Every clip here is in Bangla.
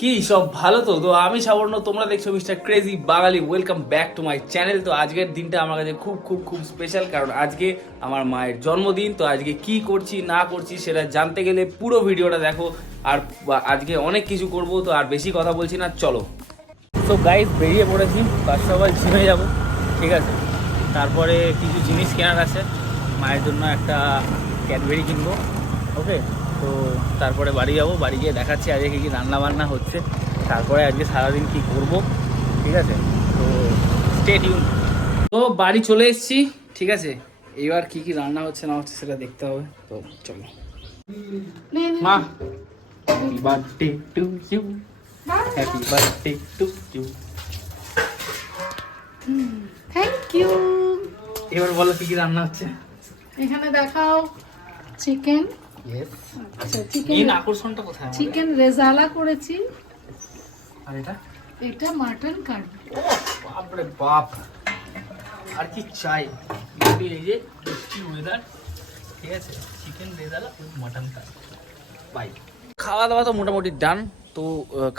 কি সব ভালো তো? তো আমি সাবর্ণ, তোমরা দেখছ mister crazy Bangali. Welcome back to my channel তো আজকের দিনটা আমার কাছে খুব খুব খুব স্পেশাল কারণ আজকে আমার মায়ের জন্মদিন। তো আজকে কি করছি, না করছি, সেটা জানতে গেলে পুরো ভিডিওটা দেখো। আর আজকে অনেক কিছু করব, তো আর বেশি কথা বলছি না, চলো। তো গাইড বেরিয়ে পড়েছি তার সবাই জিমে যাব, ঠিক আছে? তারপরে কিছু জিনিস কেনার আছে। মায়ের জন্য একটা ক্যাডবেরি কিনবো ওকে তো তারপরে বাড়ি যাব বাড়ি গিয়ে দেখাচ্ছি আজকে কী কী রান্না বান্না হচ্ছে। তারপরে আজকে সারাদিন কি করব ঠিক আছে? তো স্টেট ইউন তো বাড়ি চলে এসেছি ঠিক আছে? এবার কি কি রান্না হচ্ছে না হচ্ছে সেটা দেখতে হবে তো চলো। মা happy birthday to you happy birthday to you thank you এবার বলো কি কি রান্না হচ্ছে? এখানে দেখাও। চিকেন ইয়েস আচ্ছা চিকেন আকর্ষণটা কোথায়? চিকেন রেজালা করেছি। আর এটা? এটা মাটন কারি ও বাপরে বাপ। আর কি চাই? এই যে বৃষ্টি ওয়েদার ঠিক আছে চিকেন রেজালা মাটন কারি বাই খাওয়া দাওয়া তো মোটামুটি ডান তো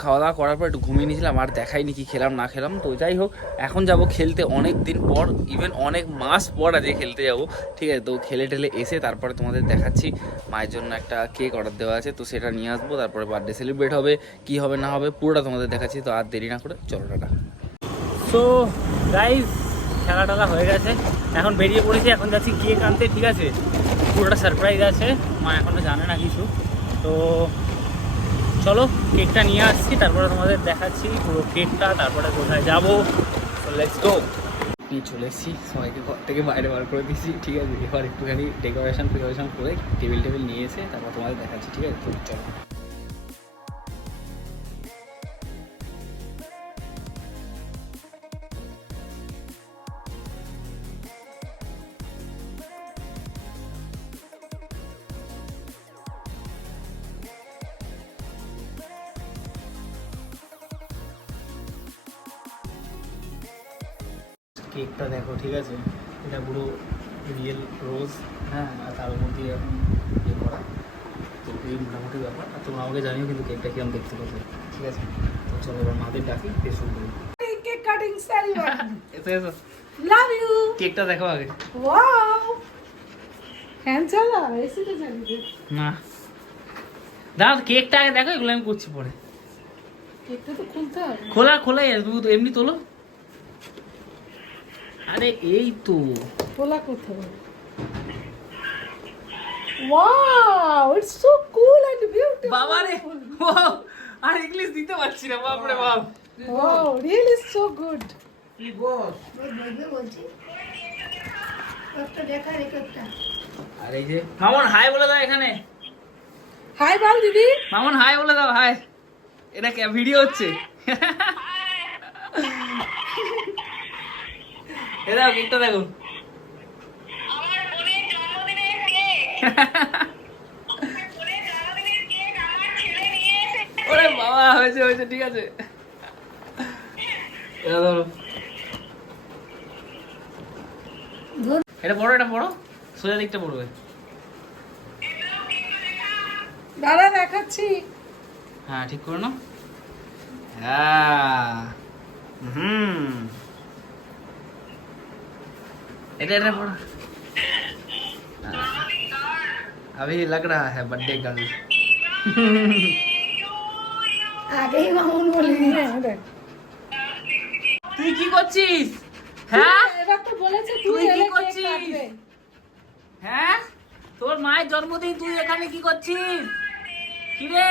খাওয়া দাওয়া করার পর একটু ঘুমিয়ে নিয়েছিলাম, আর দেখাইনি কি খেলাম, না খেলাম। তো যাই হোক, এখন যাব খেলতে অনেক দিন পর ইভেন অনেক মাস পর আজকে খেলতে যাব। ঠিক আছে, তো খেলে টেলে এসে তারপরে তোমাদের দেখাচ্ছি। মায়ের জন্য একটা কেক অর্ডার দেওয়া আছে, তো সেটা নিয়ে আসব। তারপরে বার্থডে সেলিব্রেট হবে, কি হবে, না হবে, পুরোটা তোমাদের দেখাচ্ছি। তো আর দেরি না করে, চলো টাটা। সো গাইজ খেলা টেলা হয়ে গেছে। এখন বেরিয়ে পড়েছি, এখন যাচ্ছি কেক আনতে, ঠিক আছে? পুরোটা সারপ্রাইজ আছে, মা এখনও জানে না কিছু। তো চলো, কেকটা নিয়ে আসছি, তারপরে তোমাদের দেখাচ্ছি পুরো কেকটা, তারপরে কোথায় যাব। নিয়ে চলে এসেছি, সবাইকে ঘর থেকে বাইরে বার করে দিচ্ছি ঠিক আছে? এবার একটুখানি ডেকোরেশন ফেকোরেশন করে টেবিল টেবিল নিয়ে এসে তারপর তোমাদের দেখাচ্ছি, ঠিক আছে? চলো। কেকটা দেখো ঠিক আছে? এটা পুরো রিয়েল রোজ হ্যাঁ আর তার মধ্যে এখন ইয়ে করা। তো এই মোটামুটি ব্যাপার। আর তোমরা আমাকে জানিও কিন্তু কেকটা কিরম দেখতে পাবে। ঠিক আছে? তো চলো এবার মাদের ডাকি শুরু করি কেক কাটিং সেরিমনি এসো এসো। লাভ ইউ কেকটা দেখো আগে। ওয়াও ফ্যান চালা এসিতে চালিয়ে না। দাঁড়াও কেকটা আগে দেখো এগুলো আমি করছি পরে। কেকটা তো খুলতে হবে। খোলা খোলাই এমনি তোলো। আরে এই তো। করতে হবে wow it's so cool and beautiful বাবা রে ও আর ইংলিশ দিতে পারছি না বাপরে বাপ। ওয়াও রিয়েলি সো গুড আর এই যে মামন হাই বলে দাও এখানে। হাই বল দিদি। মামন হাই বলে দাও হাই এটা কে ভিডিও হচ্ছে? এ দাও কেকটা দেখো আমার বোনের জন্মদিনের কেক। আমার জন্মদিনের কেক আমার ছেলে নিয়ে এসেছে। ওরে বাবা হয়েছে হয়েছে ঠিক আছে। এটা ধরো। এটা বড় এটা বড় সোজা দিকটা পড়বে। দাঁড়া দেখাচ্ছি। হ্যাঁ ঠিক করে নাও হ্যাঁ। হুম। এটা এটা পড়ো अभी लग रहा है बर्थडे गर्ल আগেই মামুন বলে দিয়ে দেখ তুই কি করছিস হ্যাঁ এবার তো বলেছে তুই তুই কি এলে কেক করছিস? কাটবে হ্যাঁ তোর মায়ের জন্মদিন তুই এখানে কি করছিস কি রে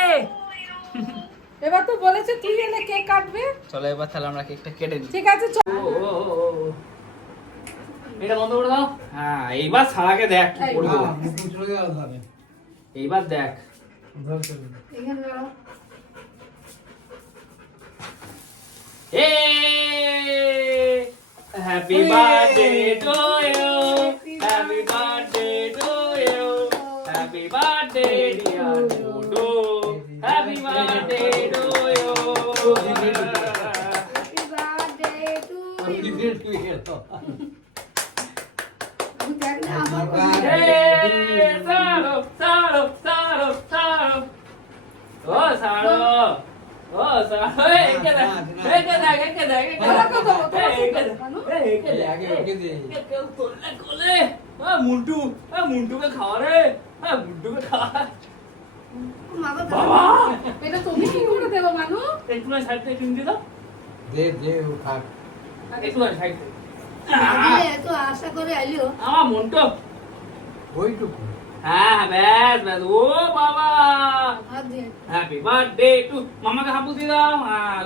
এবার তো বলেছে তুই এলে কেক কাটবে চলো এবার তাহলে আমরা কেকটা কেটে দিই ঠিক আছে চল এটা বন্ধ করে দাও। হ্যাঁ এইবার সারাকে দেখ কি করব। এইবার দেখ। এখানে দাঁড়াও। Happy birthday to you happy birthday to you happy birthday dear Dudu happy birthday to you সারো সারো সারো সারো ও সারো ও বস এই, একে দেখ, একে দেখ, একে দেখ, একে দেখ। তোমাকে দেবো, তোমাকে এই, একে দেবো, দেখ, মানু। এই, একে দেখ, আগে ওকে দে। একে কেউ কোলে, কোলে। আ, মুন্টু আ, মুন্টুকে খাওয়া রে আ, মুন্টুকে খাওয়া বাবা এটা তুমি কি করে দেবো মানু একটু না সাইড থেকে কিনতে দাও দে দে ও খাক একটু না সাইড থেকে আশা করে আমার হ্যাঁ ও বাবা মামাকে দাও আমার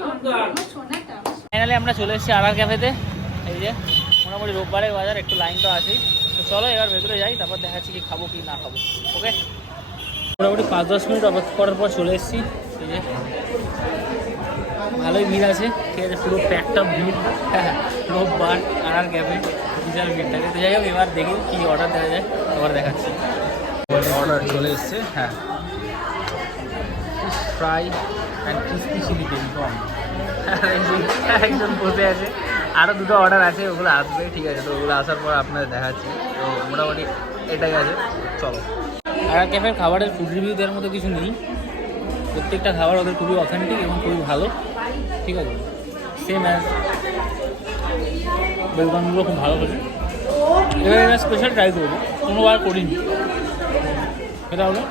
চলে এসেছি আড়ার ক্যাফেতে এই যে, মোটামুটি রোববারের বাজার, একটু লাইন তো আছেই। তো চলো এবার ভেতরে যাই, তারপর দেখাচ্ছি কি খাব কি না খাব। ওকে মোটামুটি পাঁচ দশ মিনিট অপেক্ষা করার পর চলে এসেছি। এই যে ভালোই ভিড় আছে। ঠিক আছে পুরো প্যাকটা ভিড়। হ্যাঁ রোববার আর ক্যাফে বিশাল ভিড় থাকে। তো যাই হোক এবার দেখি কি অর্ডার দেওয়া যায়। আবার দেখাচ্ছি। অর্ডার চলে এসছে হ্যাঁ। ফ্রাই অ্যান্ড ক্রিসপি চিলি পেন কম একজন বসে আছে। আরও দুটো অর্ডার আছে ওগুলো আসবে ঠিক আছে। তো ওগুলো আসার পর আপনাদের দেখাচ্ছি। তো মোটামুটি এটাই আছে চলো। আর ক্যাফের খাবারের ফুড রিভিউ দেওয়ার মতো কিছু নেই। প্রত্যেকটা খাবার ওদের খুবই অথেন্টিক এবং খুবই ভালো। ঠিক আছে? সেম অ্যাজ বেগুনগুলো খুব ভালো করে এবার এটা স্পেশাল ট্রাই করব। কোনোবার করিনি। এটা হলো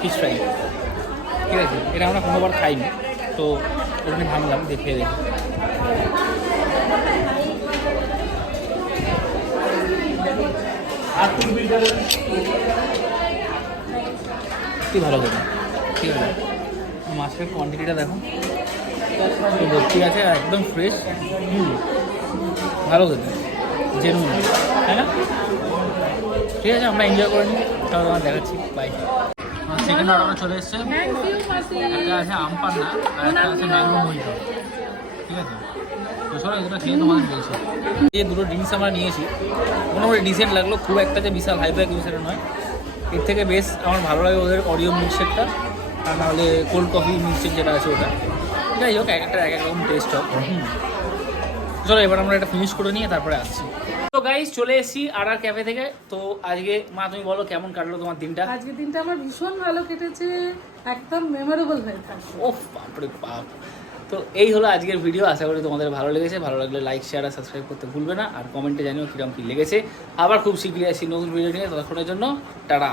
ফিশ ফ্রাই ঠিক আছে? এটা আমরা কোনোবার খাইনি। তো ওখানে ভাবলাম দেখে দেখি ভালো করে? ঠিক আছে। মাছের কোয়ান্টিটিটা দেখো। ভর্তি আছে, একদম ফ্রেশ ভালো খেতে। জেনুইন তাই না? ঠিক আছে, আমরা এনজয় করে নিই। তাহলে তোমার দেখাচ্ছি। বাই সেকেন্ড অর্ডারটা চলে এসছে। একটা আছে আম পান্না, আর একটা আছে ম্যাঙ্গো মহিত ঠিক আছে? তো চলো, এগুলো খেয়ে তোমাদের দুটো ড্রিঙ্কস আমরা নিয়েছি। মোটামুটি ডিসেন্ট লাগল। খুব একটা যে বিশাল হাই ফাই কিছু সেটা নয়। এর থেকে বেশ আমার ভালো লাগে ওদের অডিও মিল্কশেকটা আর নাহলে কোল্ড কফি মিল্কশেক যেটা আছে ওটা। যাই হোক এক একটা এক এক রকম টেস্ট হুম। চলো এবার আমরা এটা ফিনিশ করে নিয়ে তারপরে আসছি। তো গাইস চলে এসেছি আর আর ক্যাফে থেকে। তো আজকে মা তুমি বলো কেমন কাটলো তোমার দিনটা? আজকে দিনটা আমার ভীষণ ভালো কেটেছে একদম মেমোরেবল হয়ে থাকবে ওফ বাপরে বাপ। তো এই হলো আজকের ভিডিও আশা করি তোমাদের ভালো লেগেছে। ভালো লাগলে লাইক শেয়ার আর সাবস্ক্রাইব করতে ভুলবে না। আর কমেন্টে জানিও কীরকম কি লেগেছে। আবার খুব শীঘ্রই আসি নতুন ভিডিও নিয়ে। ততক্ষণের জন্য টাটা।